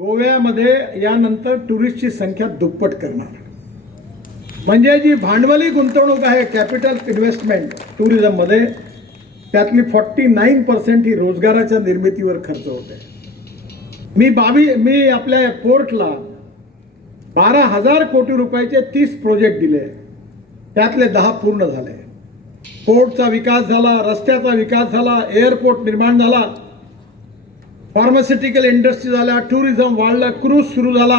गोव्यामध्ये यानंतर टुरिस्टची संख्या दुप्पट करणार. म्हणजे जी भांडवली गुंतवणूक आहे, कॅपिटल इन्व्हेस्टमेंट टुरिझममध्ये, त्यातली 49% ही रोजगाराच्या निर्मितीवर खर्च होते. मी आपल्या पोर्टला 12,000 कोटी रुपयाचे 30 प्रोजेक्ट दिले, त्यातले 10 पूर्ण झाले. पोर्टचा विकास झाला, रस्त्याचा विकास झाला, एअरपोर्ट निर्माण झाला, फार्मास्युटिकल इंडस्ट्री झाल्या, टुरिझम वाढलं, क्रूज सुरू झाला.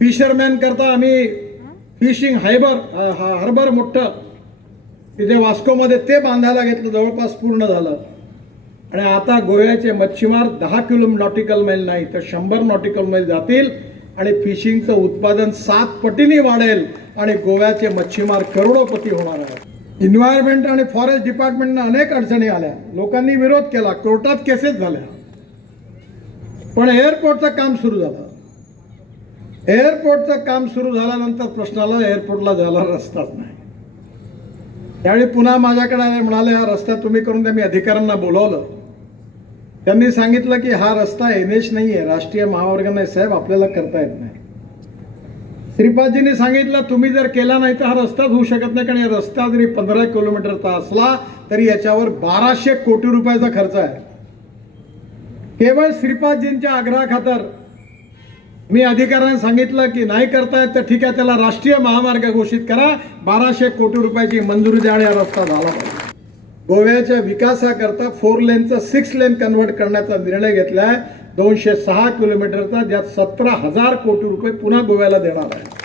फिशरमॅन करता आम्ही फिशिंग हार्बर मोठं तिथे वास्कोमध्ये ते बांधायला घेतलं, जवळपास पूर्ण झालं. आणि आता गोव्याचे मच्छीमार 10 नॉटिकल मैल नाही तर 100 नॉटिकल मैल जातील आणि फिशिंगचं उत्पादन 7 पटीने वाढेल आणि गोव्याचे मच्छीमार करोडोपती होणार आहेत. एन्व्हायरमेंट आणि फॉरेस्ट डिपार्टमेंटनं अनेक अडचणी आल्या, लोकांनी विरोध केला, कोर्टात केसेस झाल्या, पण एअरपोर्टचं काम सुरू झालं. एअरपोर्टचं काम सुरू झाल्यानंतर प्रश्नाला एअरपोर्टला जायला रस्ताच नाही. त्यावेळी पुन्हा माझ्याकडे आले, म्हणाले हा रस्ता तुम्ही करून द्या. मी अधिकाऱ्यांना बोलावलं, त्यांनी सांगितलं की हा रस्ता NH नाही आहे, राष्ट्रीय महामार्ग नाही साहेब, आपल्याला करता येत नाही. श्रीपादजींनी सांगितलं तुम्ही जर केला नाही तर हा रस्ताच होऊ शकत नाही, कारण रस्ता जरी 15 किलोमीटरचा असला तरी याच्यावर 1200 कोटी रुपयाचा खर्च आहे. केवळ श्रीपादजींच्या आग्रहाखातर मी अधिकाऱ्यांना सांगितलं की नाही करतायत तर ठीक आहे, त्याला राष्ट्रीय महामार्ग घोषित करा, 1200 कोटी रुपयाची मंजुरी द्या आणि हा रस्ता झाला पाहिजे. गोव्याच्या विकासाकरता 4 लेनचं 6 लेन कन्व्हर्ट करण्याचा निर्णय घेतलाय, 206 किलोमीटरचा, ज्यात 17,000 कोटी रुपये पुन्हा गोव्याला देणार आहे.